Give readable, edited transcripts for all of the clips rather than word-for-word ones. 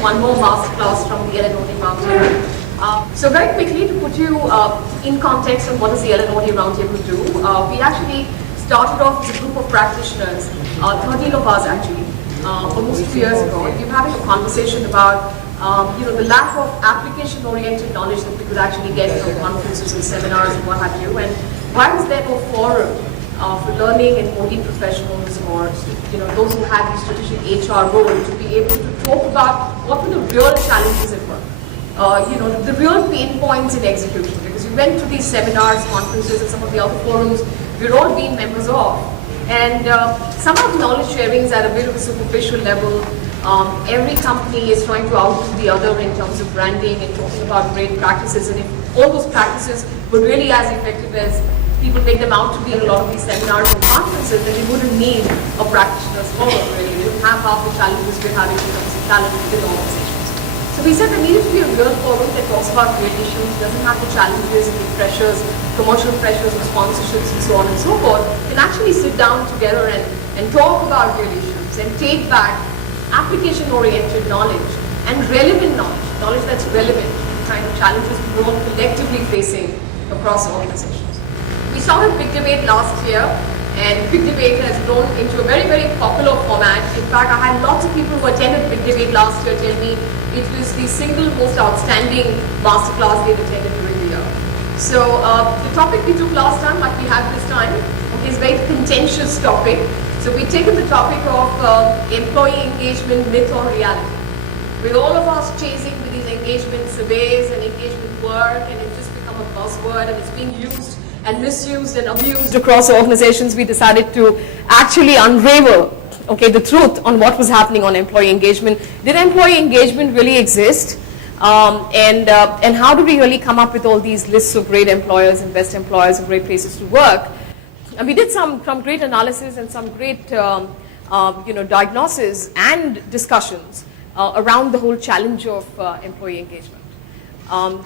One more masterclass from the LNOD Roundtable. So very quickly to put you in context of what does the LNOD Roundtable do, we actually started off as a group of practitioners, 13 of us actually, almost 2 years ago. We were having a conversation about the lack of application-oriented knowledge that we could actually get from conferences and seminars and what have you, and why was there no forum for learning and OD professionals or those who had the strategic HR role to be able to talk about what were the real challenges at work, the real pain points in execution. Because we went to these seminars, conferences, and some of the other forums we're all being members of, and some of the knowledge sharing is at a bit of a superficial level. Every company is trying to outdo the other in terms of branding and talking about great practices, and if all those practices were really as effective as people make them out to be in a lot of these seminars and conferences, then we wouldn't need a practitioner's forum really. We wouldn't have half the challenges we're having in terms of talent within organizations. So we said there needed to be a real forum that talks about real issues, doesn't have the challenges and the pressures, commercial pressures of sponsorships and so on and so forth, can actually sit down together and talk about real issues and take back application-oriented knowledge and relevant knowledge that's relevant to the kind of challenges we're all collectively facing across organizations. We started Big Debate last year, and Big Debate has grown into a very, very popular format. In fact, I had lots of people who attended Big Debate last year tell me it was the single most outstanding masterclass they've attended during the year. So the topic we took last time, like we have this time, is a very contentious topic. So we've taken the topic of employee engagement, myth or reality. With all of us chasing with these engagement surveys and engagement work, and it's just become a buzzword and it's being used and misused and abused across organizations, we decided to actually unravel the truth on what was happening on employee engagement. Did employee engagement really exist? And how do we really come up with all these lists of great employers and best employers and great places to work? And we did some great analysis and some great diagnosis and discussions around the whole challenge of employee engagement.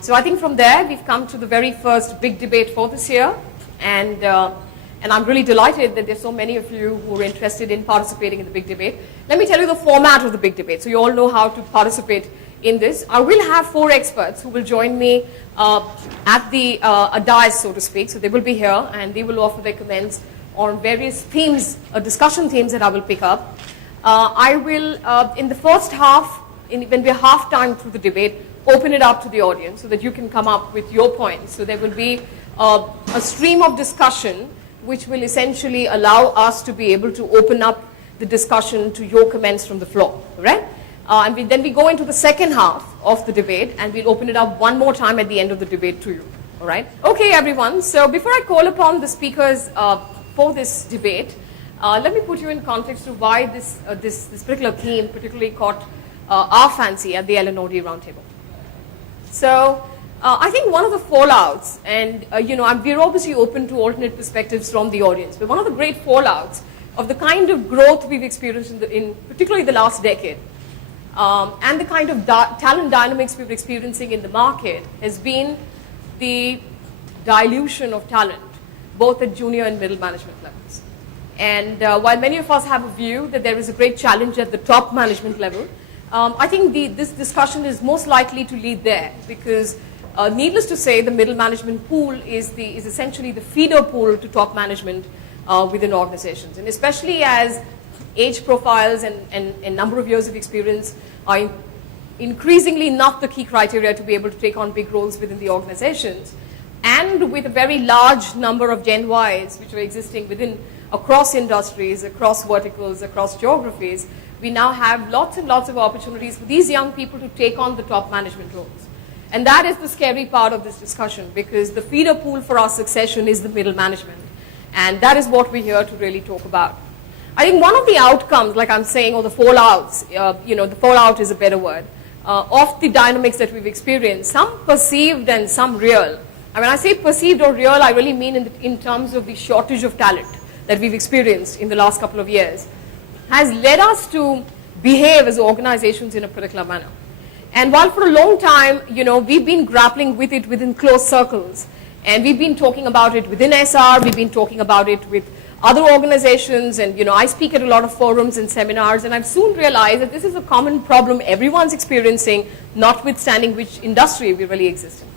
So I think from there we've come to the very first Big Debate for this year, and I'm really delighted that there's so many of you who are interested in participating in the Big Debate. Let me tell you the format of the Big Debate so you all know how to participate in this. I will have 4 experts who will join me at the dais, so to speak. So they will be here and they will offer their comments on various themes, discussion themes that I will pick up. I will, in the first half, when we're half time through the debate, open it up to the audience so that you can come up with your points. So there will be a stream of discussion which will essentially allow us to be able to open up the discussion to your comments from the floor, right? And then we go into the second half of the debate and we'll open it up one more time at the end of the debate to you, all right? Okay, everyone, so before I call upon the speakers for this debate, let me put you in context to why this particular theme particularly caught our fancy at the LNOD Roundtable. So I think one of the fallouts, and we're obviously open to alternate perspectives from the audience, but one of the great fallouts of the kind of growth we've experienced in particularly the last decade and the kind of talent dynamics we're experiencing in the market has been the dilution of talent, both at junior and middle management levels. And while many of us have a view that there is a great challenge at the top management level, I think this discussion is most likely to lead there because needless to say, the middle management pool is essentially the feeder pool to top management within organizations. And especially as age profiles and number of years of experience are increasingly not the key criteria to be able to take on big roles within the organizations, and with a very large number of Gen Ys which are existing across industries, across verticals, across geographies, we now have lots and lots of opportunities for these young people to take on the top management roles. And that is the scary part of this discussion because the feeder pool for our succession is the middle management. And that is what we're here to really talk about. I think one of the outcomes, like I'm saying, or the fallouts, the fallout is a better word, of the dynamics that we've experienced, some perceived and some real. And when I say perceived or real, I really mean in terms of the shortage of talent that we've experienced in the last couple of years, has led us to behave as organizations in a particular manner. And while for a long time, we've been grappling with it within close circles, and we've been talking about it within SR, we've been talking about it with other organizations, and I speak at a lot of forums and seminars, and I've soon realized that this is a common problem everyone's experiencing, notwithstanding which industry we really exist in.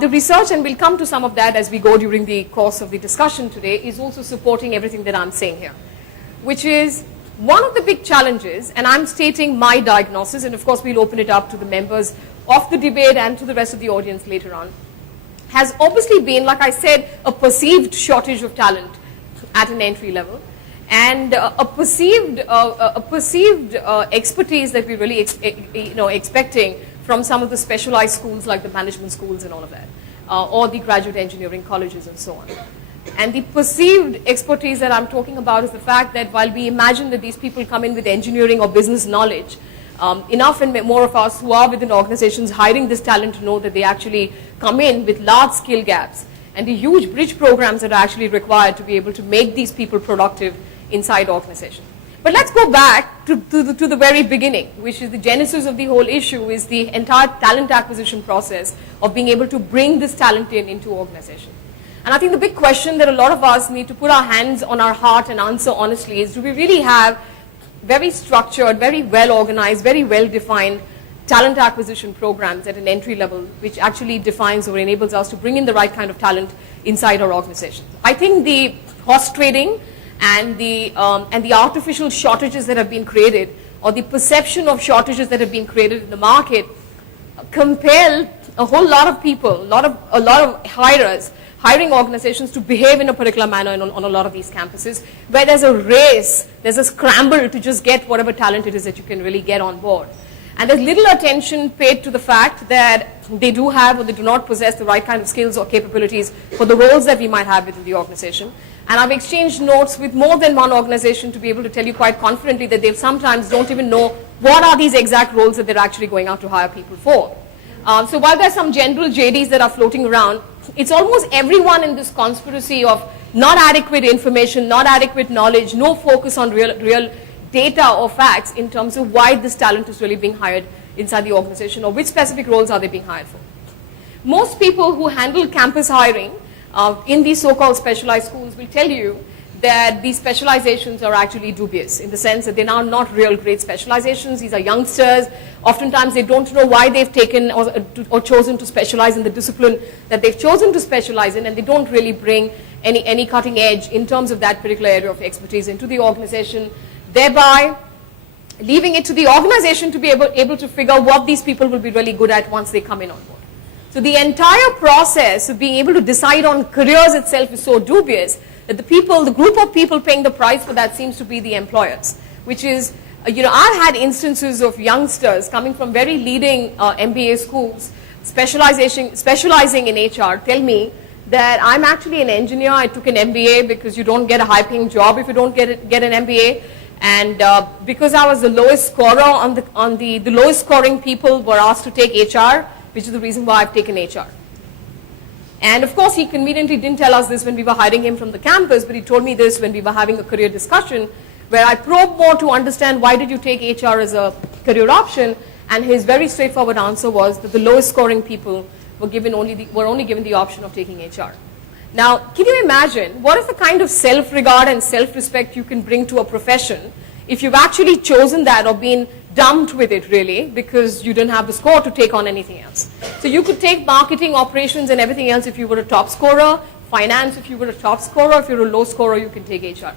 The research, and we'll come to some of that as we go during the course of the discussion today, is also supporting everything that I'm saying here, which is one of the big challenges, and I'm stating my diagnosis, and of course we'll open it up to the members of the debate and to the rest of the audience later on, has obviously been, like I said, a perceived shortage of talent at an entry level, and a perceived expertise that we're really expecting from some of the specialized schools like the management schools and all of that, or the graduate engineering colleges and so on. And the perceived expertise that I'm talking about is the fact that while we imagine that these people come in with engineering or business knowledge, enough and more of us who are within organizations hiring this talent to know that they actually come in with large skill gaps and the huge bridge programs that are actually required to be able to make these people productive inside organizations. But let's go back to the very beginning, which is the genesis of the whole issue, is the entire talent acquisition process of being able to bring this talent into organizations. And I think the big question that a lot of us need to put our hands on our heart and answer honestly is, do we really have very structured, very well organized, very well defined talent acquisition programs at an entry level, which actually defines or enables us to bring in the right kind of talent inside our organizations? I think the horse trading and the artificial shortages that have been created, or the perception of shortages that have been created in the market, compel a whole lot of people, a lot of hiring organizations to behave in a particular manner on a lot of these campuses, where there's a race, there's a scramble to just get whatever talent it is that you can really get on board. And there's little attention paid to the fact that they do have or they do not possess the right kind of skills or capabilities for the roles that we might have within the organization. And I've exchanged notes with more than one organization to be able to tell you quite confidently that they sometimes don't even know what are these exact roles that they're actually going out to hire people for. So while there's some general JDs that are floating around, it's almost everyone in this conspiracy of not adequate information, not adequate knowledge, no focus on real data or facts in terms of why this talent is really being hired inside the organization, or which specific roles are they being hired for. Most people who handle campus hiring in these so-called specialized schools will tell you that these specializations are actually dubious, in the sense that they're now not real great specializations. These are youngsters. Oftentimes they don't know why they've taken or chosen to specialize in the discipline that they've chosen to specialize in, and they don't really bring any cutting edge in terms of that particular area of expertise into the organization, thereby leaving it to the organization to be able to figure what these people will be really good at once they come in on board. So the entire process of being able to decide on careers itself is so dubious that the group of people paying the price for that seems to be the employers, which is, I've had instances of youngsters coming from very leading MBA schools, specializing in HR, tell me that I'm actually an engineer, I took an MBA because you don't get a high-paying job if you don't get an MBA. And because I was the lowest scorer the lowest scoring people were asked to take HR, which is the reason why I've taken HR. And of course, he conveniently didn't tell us this when we were hiring him from the campus, but he told me this when we were having a career discussion, where I probed more to understand why did you take HR as a career option, and his very straightforward answer was that the lowest scoring people were only given the option of taking HR. Now, can you imagine what is the kind of self-regard and self-respect you can bring to a profession if you've actually chosen that or been dumped with it really because you didn't have the score to take on anything else. So you could take marketing, operations and everything else if you were a top scorer, finance if you were a top scorer, if you're a low scorer you can take HR.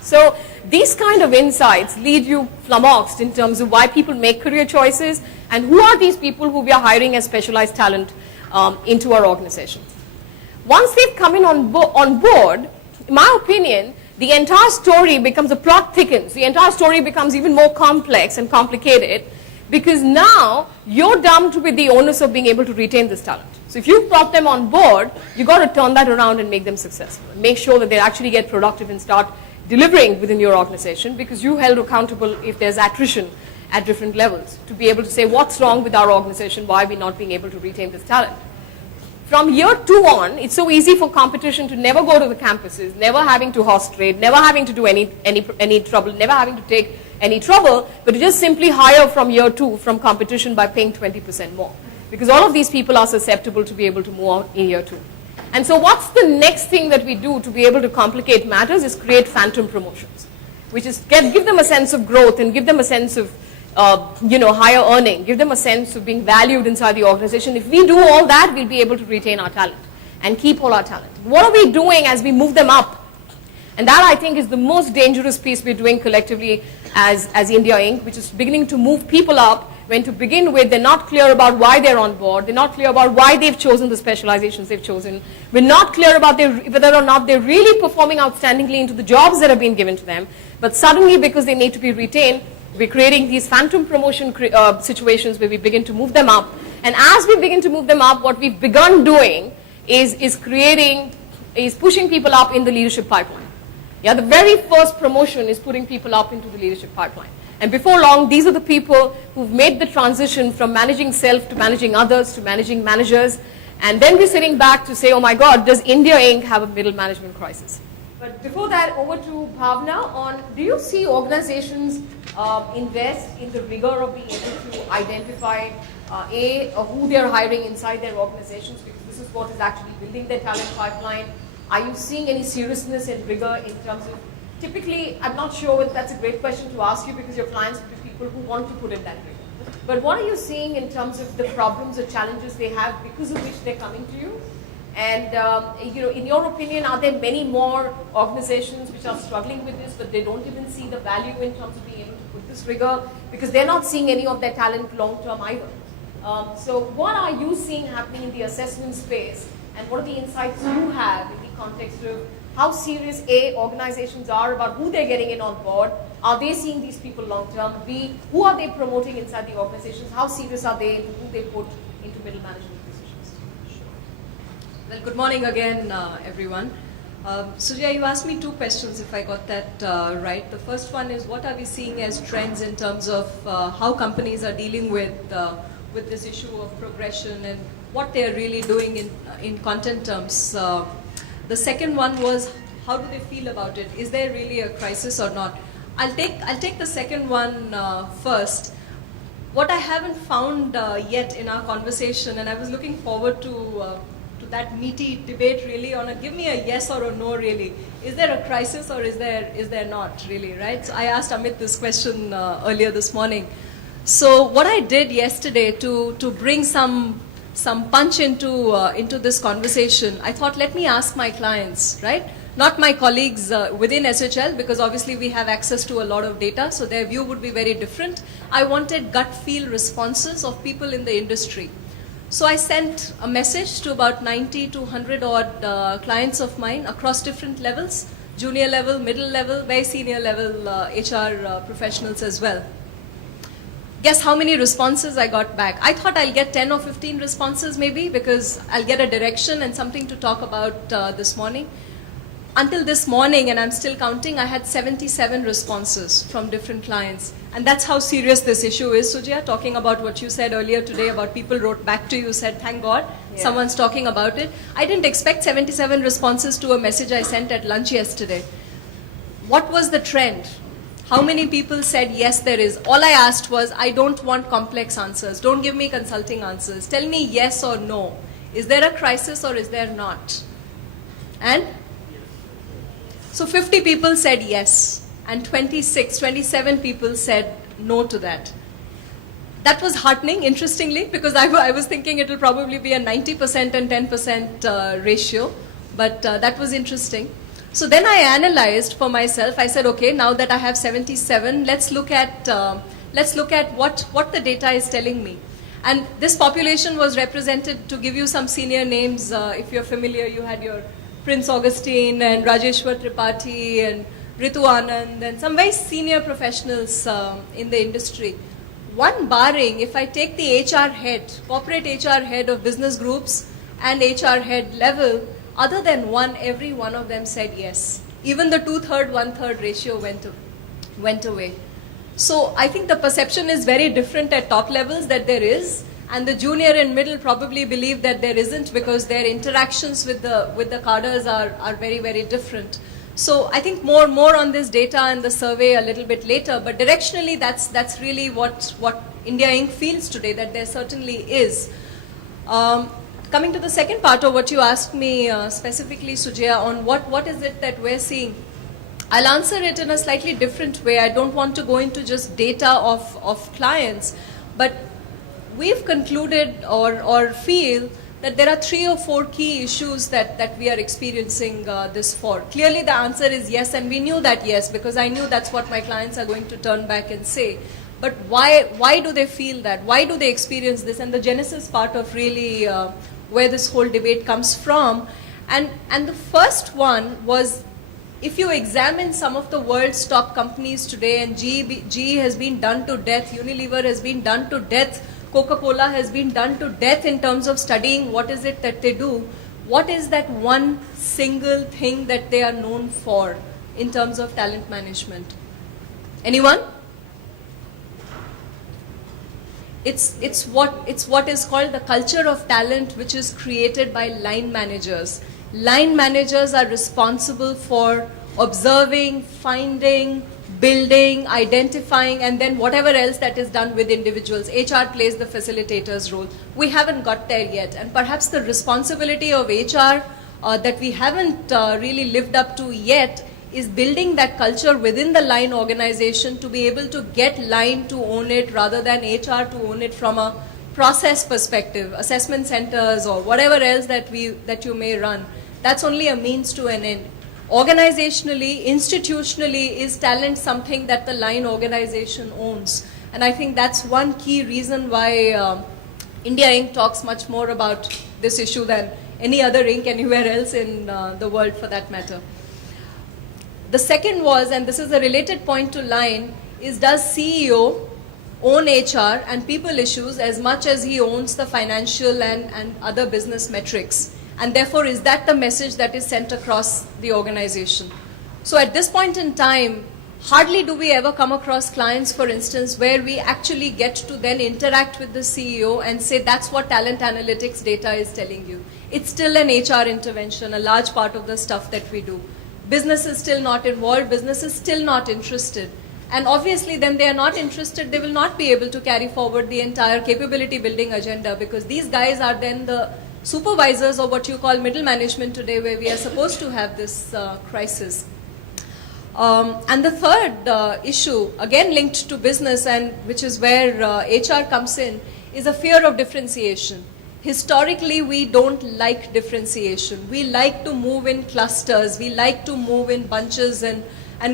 So these kind of insights lead you flummoxed in terms of why people make career choices and who are these people who we are hiring as specialized talent into our organization. Once they've come in on board, in my opinion, the entire story becomes, the plot thickens, the entire story becomes even more complex and complicated because now you're dumped with the onus of being able to retain this talent. So if you've brought them on board, you've got to turn that around and make them successful. Make sure that they actually get productive and start delivering within your organization because you held accountable if there's attrition at different levels to be able to say what's wrong with our organization, why are we not being able to retain this talent. From year 2 on, it's so easy for competition to never go to the campuses, never having to host trade, never having to do any trouble, never having to take any trouble, but to just simply hire from year 2 from competition by paying 20% more. Because all of these people are susceptible to be able to move on in year 2. And so what's the next thing that we do to be able to complicate matters is create phantom promotions, which is give them a sense of growth and give them a sense of higher earning, give them a sense of being valued inside the organization. If we do all that, we'll be able to retain our talent and keep all our talent. What are we doing as we move them up? And that I think is the most dangerous piece we're doing collectively as India Inc., which is beginning to move people up when to begin with they're not clear about why they're on board, they're not clear about why they've chosen the specializations they've chosen, we're not clear about whether or not they're really performing outstandingly into the jobs that have been given to them, but suddenly because they need to be retained, we're creating these phantom promotion situations where we begin to move them up. And as we begin to move them up, what we've begun doing is pushing people up in the leadership pipeline. Yeah, the very first promotion is putting people up into the leadership pipeline. And before long, these are the people who've made the transition from managing self to managing others to managing managers. And then we're sitting back to say, oh my God, does India Inc. have a middle management crisis? But before that, over to Bhavna on, do you see organizations invest in the rigor of being able to identify who they're hiring inside their organizations, because this is what is actually building their talent pipeline? Are you seeing any seriousness and rigor in terms of, typically, I'm not sure if that's a great question to ask you because your clients will be people who want to put in that rigor. But what are you seeing in terms of the problems or challenges they have because of which they're coming to you? And in your opinion, are there many more organizations which are struggling with this, but they don't even see the value in terms of being able to put this rigor because they're not seeing any of their talent long term either? So what are you seeing happening in the assessment space, and what are the insights you have in the context of how serious organizations are about who they're getting in on board? Are they seeing these people long term? B, who are they promoting inside the organizations? How serious are they in who they put into middle management positions? Well, good morning again, everyone. Sujaya, you asked me 2 questions, if I got that right. The first one is, what are we seeing as trends in terms of how companies are dealing with this issue of progression and what they are really doing in content terms? The second one was, how do they feel about it? Is there really a crisis or not? I'll take the second one first. What I haven't found yet in our conversation, and I was looking forward to that meaty debate really on give me a yes or a no really. Is there a crisis or is there not really, right? So I asked Amit this question earlier this morning. So what I did yesterday to bring some punch into this conversation, I thought, let me ask my clients, right? Not my colleagues within SHL, because obviously we have access to a lot of data, so their view would be very different. I wanted gut feel responses of people in the industry. So I sent a message to about 90 to 100 odd clients of mine across different levels, junior level, middle level, very senior level HR professionals as well. Guess how many responses I got back? I thought I'll get 10 or 15 responses maybe, because I'll get a direction and something to talk about this morning. Until this morning, and I'm still counting, I had 77 responses from different clients. And that's how serious this issue is, Sujaya, talking about what you said earlier today about people wrote back to you, said, thank God, someone's talking about it. I didn't expect 77 responses to a message I sent at lunch yesterday. What was the trend? how many people said yes there is. All I asked was, I don't want complex answers. Don't give me consulting answers. Tell me yes or no. Is there a crisis or is there not? And so 50 people said yes, and 27 people said no to that. That was heartening, interestingly, because I was thinking it will probably be a 90% and 10% ratio, but that was interesting. So then I analyzed for myself. I said, okay, now that I have 77, let's look at what the data is telling me. And this population was represented, to give you some senior names, if you're familiar, you had your Prince Augustine and Rajeshwar Tripathi and Ritu Anand and some very senior professionals in the industry. One barring, if I take the HR head, corporate HR head of business groups and HR head level, other than one, every one of them said yes. Even the 2/3, 1/3 ratio went away. So I think the perception is very different at top levels that there is, and the junior and middle probably believe that there isn't because their interactions with the cadres are very, very different. So I think more on this data and the survey a little bit later, but directionally that's really what India Inc. feels today, that there certainly is. Coming to the second part of what you asked me specifically, Sujaya, on what is it that we're seeing, I'll answer it in a slightly different way. I don't want to go into just data of clients, but we've concluded or feel that there are 3 or 4 key issues that we are experiencing this for. Clearly the answer is yes, and we knew that yes, because I knew that's what my clients are going to turn back and say. But why do they feel that? Why do they experience this? And the genesis part of really where this whole debate comes from. And the first one was, if you examine some of the world's top companies today, and GE has been done to death, Unilever has been done to death, Coca-Cola has been done to death in terms of studying what is it that they do. What is that one single thing that they are known for in terms of talent management? Anyone? It's what is called the culture of talent, which is created by line managers. Line managers are responsible for observing, finding, building, identifying, and then whatever else that is done with individuals. HR plays the facilitator's role. We haven't got there yet, and perhaps the responsibility of HR that we haven't really lived up to yet is building that culture within the line organization to be able to get line to own it rather than HR to own it from a process perspective, assessment centers or whatever else that you may run. That's only a means to an end. Organizationally, institutionally, is talent something that the line organization owns? And I think that's one key reason why India Inc. talks much more about this issue than any other Inc. anywhere else in the world for that matter. The second was, and this is a related point to line, is does CEO own HR and people issues as much as he owns the financial and other business metrics? And therefore, is that the message that is sent across the organization? So at this point in time, hardly do we ever come across clients, for instance, where we actually get to then interact with the CEO and say, that's what talent analytics data is telling you. It's still an HR intervention, a large part of the stuff that we do. Business is still not involved, business is still not interested. And obviously then they are not interested, they will not be able to carry forward the entire capability building agenda, because these guys are then the supervisors or what you call middle management today, where we are supposed to have this crisis. And the third issue, again linked to business, and which is where HR comes in, is a fear of differentiation. Historically, we don't like differentiation. We like to move in clusters. We like to move in bunches, and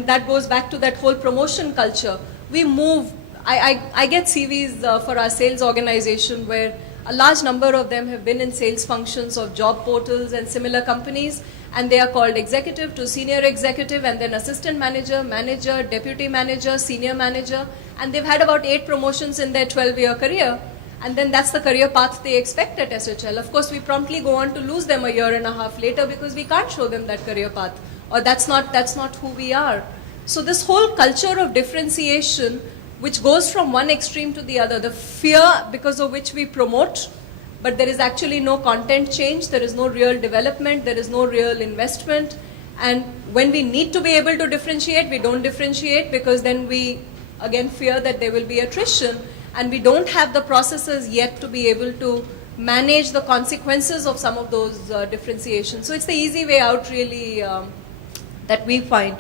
that goes back to that whole promotion culture. We move. I get CVs for our sales organization where a large number of them have been in sales functions of job portals and similar companies, and they are called executive to senior executive, and then assistant manager, manager, deputy manager, senior manager, and they've had about 8 promotions in their 12-year career. And then that's the career path they expect at SHL. Of course, we promptly go on to lose them a year and a half later because we can't show them that career path, or that's not who we are. So this whole culture of differentiation, which goes from one extreme to the other, the fear because of which we promote, but there is actually no content change, there is no real development, there is no real investment, And when we need to be able to differentiate, we don't differentiate because then we again fear that there will be attrition, and we don't have the processes yet to be able to manage the consequences of some of those differentiations. So it's the easy way out really that we find.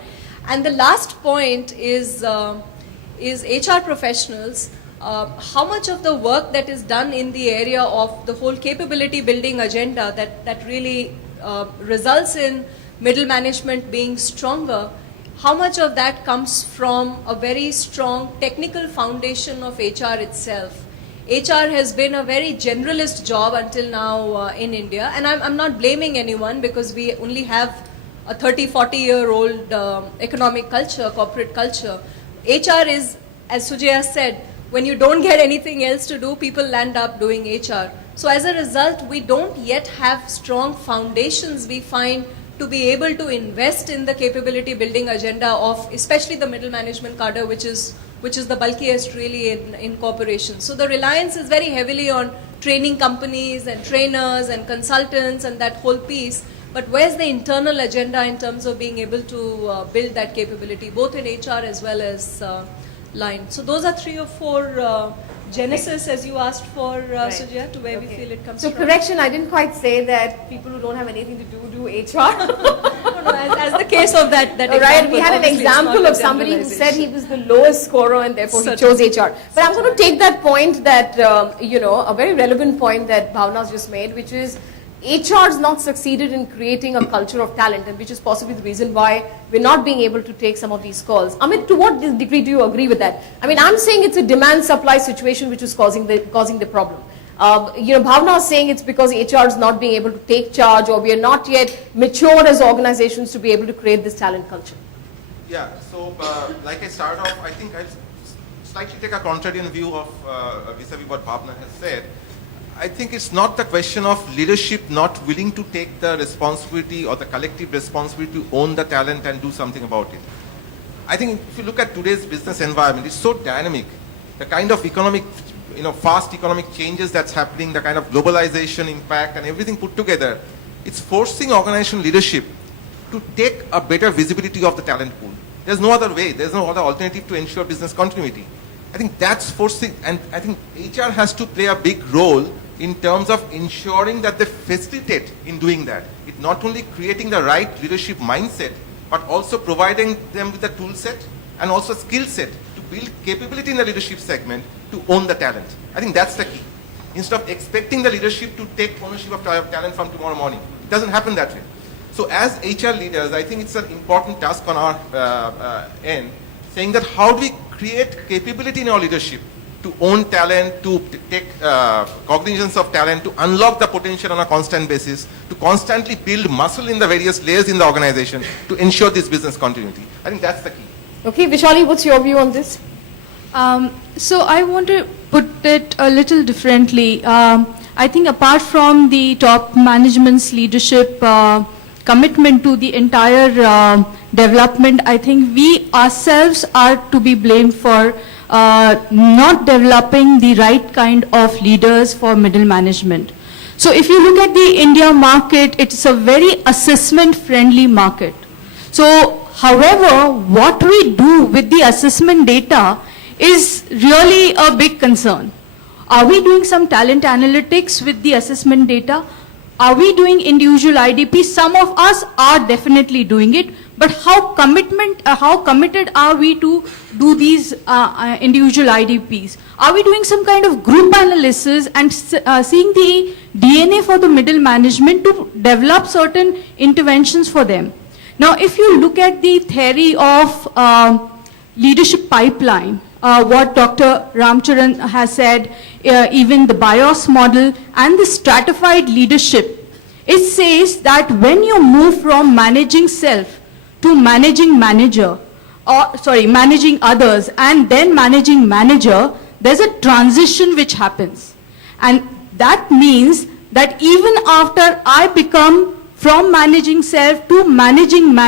And the last point is HR professionals. How much of the work that is done in the area of the whole capability building agenda that really results in middle management being stronger, how much of that comes from a very strong technical foundation of HR itself? HR has been a very generalist job until now in India, and I'm not blaming anyone because we only have a 30, 40-year-old economic culture, corporate culture. HR is, as Sujaya said, when you don't get anything else to do, people land up doing HR. So as a result, we don't yet have strong foundations, we find, to be able to invest in the capability building agenda of especially the middle management cadre, which is the bulkiest really in corporations. So the reliance is very heavily on training companies and trainers and consultants and that whole piece. But where's the internal agenda in terms of being able to build that capability, both in HR as well as line? So those are 3 or 4 genesis, as you asked for, Right. Sujaya, to where we feel it comes So from. correction, I didn't quite say that people who don't have anything to do HR. No, as the case of that All right, example, we had an obviously it's example not a of somebody who said he generalization. was the lowest scorer and therefore he chose HR. But I'm going to take that point that, a very relevant point that Bhavna's just made, which is HR has not succeeded in creating a culture of talent, and which is possibly the reason why we're not being able to take some of these calls. Amit, to what degree do you agree with that? I mean, I'm saying it's a demand-supply situation which is causing the problem. Bhavna is saying it's because HR is not being able to take charge, or we are not yet mature as organizations to be able to create this talent culture. Yeah, so like I started off, I think I'll slightly take a contrarian view of vis-a-vis what Bhavna has said. I think it's not the question of leadership not willing to take the responsibility or the collective responsibility to own the talent and do something about it. I think if you look at today's business environment, it's so dynamic. The kind of economic, fast economic changes that's happening, the kind of globalization impact and everything put together, it's forcing organizational leadership to take a better visibility of the talent pool. There's no other way. There's no other alternative to ensure business continuity. I think that's forcing, and I think HR has to play a big role in terms of ensuring that they facilitate in doing that. It's not only creating the right leadership mindset, but also providing them with a tool set and also skill set to build capability in the leadership segment to own the talent. I think that's the key. Instead of expecting the leadership to take ownership of talent from tomorrow morning. It doesn't happen that way. So as HR leaders, I think it's an important task on our end, saying that how do we create capability in our leadership to own talent, to take cognizance of talent, to unlock the potential on a constant basis, to constantly build muscle in the various layers in the organization to ensure this business continuity. I think that's the key. Okay, Vishali, what's your view on this? So I want to put it a little differently. I think apart from the top management's leadership commitment to the entire development, I think we ourselves are to be blamed for not developing the right kind of leaders for middle management. So if you look at the India market, it's a very assessment-friendly market. So, however, what we do with the assessment data is really a big concern. Are we doing some talent analytics with the assessment data? Are we doing individual IDP? Some of us are definitely doing it, but how committed are we to do these individual IDPs? Are we doing some kind of group analysis and seeing the DNA for the middle management to develop certain interventions for them? Now, if you look at the theory of leadership pipeline, what Dr. Ramcharan has said, even the BIOS model and the stratified leadership, it says that when you move from managing self to managing managing others and then managing manager, there's a transition which happens. And that means that even after I become from managing self to managing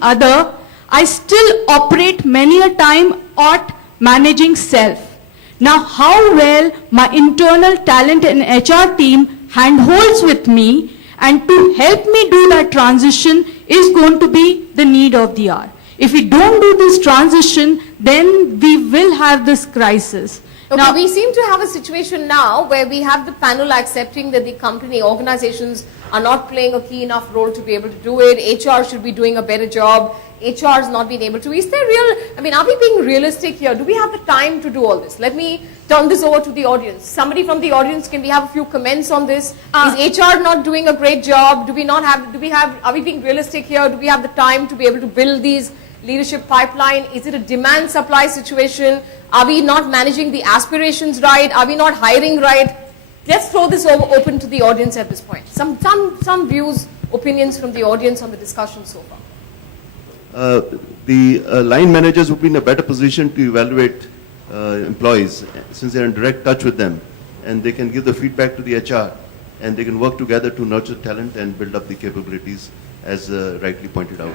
other, I still operate many a time at managing self. Now, how well my internal talent and HR team handholds with me And to help me do that transition is going to be the need of the hour. If we don't do this transition, then we will have this crisis. Okay, Now, we seem to have a situation now where we have the panel accepting that the company organizations are not playing a key enough role to be able to do it. HR should be doing a better job. HR has not been able to. Is there are we being realistic here? Do we have the time to do all this? Let me turn this over to the audience. Somebody from the audience, can we have a few comments on this? Is HR not doing a great job? Are we being realistic here? Do we have the time to be able to build these leadership pipeline? Is it a demand supply situation? Are we not managing the aspirations right? Are we not hiring right? Let's throw this open to the audience at this point. Some views, opinions from the audience on the discussion so far. The line managers would be in a better position to evaluate employees since they're in direct touch with them, and they can give the feedback to the HR, and they can work together to nurture talent and build up the capabilities as rightly pointed out.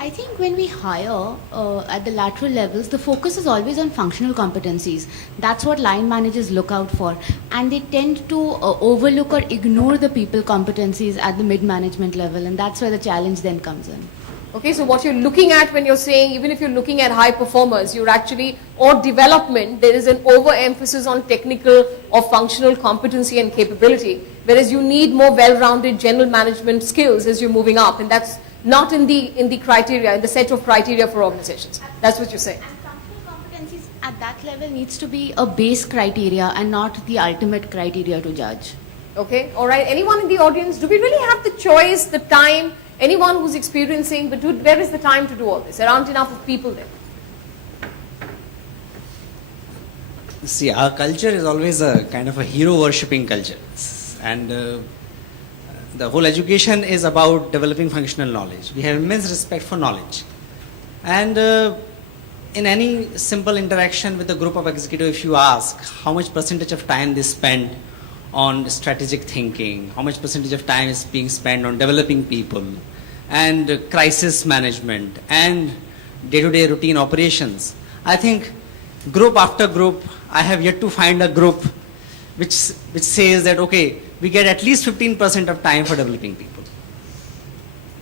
I think when we hire at the lateral levels, the focus is always on functional competencies. That's what line managers look out for. And they tend to overlook or ignore the people competencies at the mid-management level. And that's where the challenge then comes in. Okay, so what you're looking at when you're saying, even if you're looking at high performers, you're actually, or development, there is an overemphasis on technical or functional competency and capability, whereas you need more well-rounded general management skills as you're moving up, and that's not in the criteria, in the set of criteria for organizations. That's what you're saying. And functional competencies at that level needs to be a base criteria and not the ultimate criteria to judge. Okay, all right. Anyone in the audience, do we really have the choice, the time? Anyone who's experiencing, but where is the time to do all this? There aren't enough of people there. See, our culture is always a kind of a hero worshipping culture. And the whole education is about developing functional knowledge. We have immense respect for knowledge. And in any simple interaction with a group of executives, if you ask how much percentage of time they spend on strategic thinking, how much percentage of time is being spent on developing people, and crisis management, and day-to-day routine operations. I think group after group, I have yet to find a group which says that, okay, we get at least 15% of time for developing people.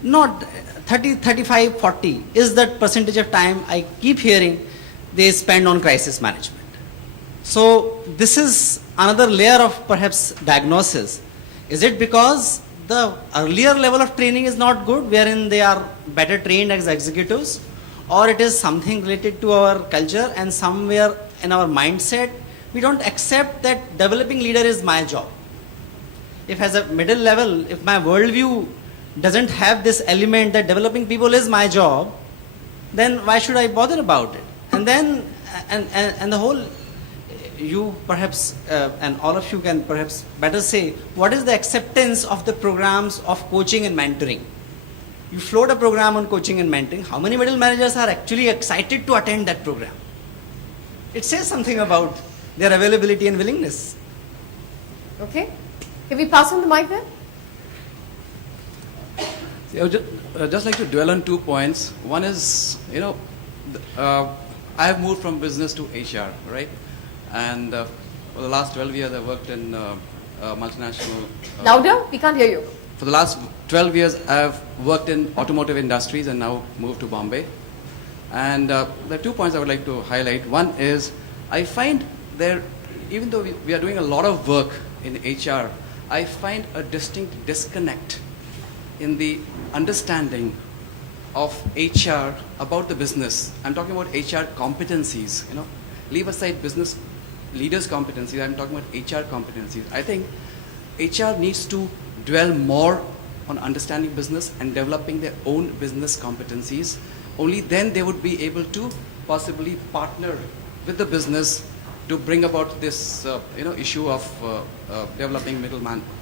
Not 30, 35, 40 is that percentage of time I keep hearing they spend on crisis management. So this is another layer of perhaps diagnosis. Is it because the earlier level of training is not good, wherein they are better trained as executives, or it is something related to our culture and somewhere in our mindset we don't accept that developing leader is my job. If as a middle level, if my worldview doesn't have this element that developing people is my job, then why should I bother about it? And then, and the whole, you perhaps, and all of you can perhaps better say, what is the acceptance of the programs of coaching and mentoring? You float a program on coaching and mentoring, how many middle managers are actually excited to attend that program? It says something about their availability and willingness. Okay. Can we pass on the mic then? See, I would just like to dwell on 2 points. One is, I have moved from business to HR, right? And for the last 12 years, I worked in multinational. Louder? We can't hear you. For the last 12 years, I've worked in automotive industries and now moved to Bombay. And there are 2 points I would like to highlight. One is, I find there, even though we are doing a lot of work in HR, I find a distinct disconnect in the understanding of HR about the business. I'm talking about HR competencies, Leave aside business leaders' competencies, I'm talking about HR competencies. I think HR needs to dwell more on understanding business and developing their own business competencies. Only then they would be able to possibly partner with the business to bring about this issue of developing middle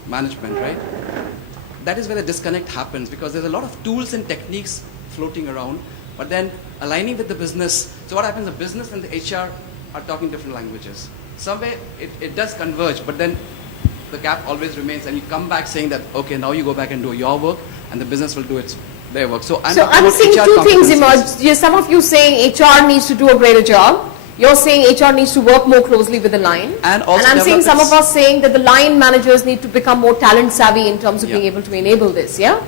management, right? That is where the disconnect happens, because there's a lot of tools and techniques floating around, but then aligning with the business. So what happens, the business and the HR are talking different languages. Somewhere it does converge, but then the gap always remains, and you come back saying that, okay, now you go back and do your work, and the business will do their work. So I'm seeing two things emerge. Some of you saying HR needs to do a greater job. You're saying HR needs to work more closely with the line. And also I'm seeing some develop of us saying that the line managers need to become more talent savvy in terms of Yeah. being able to enable this, yeah?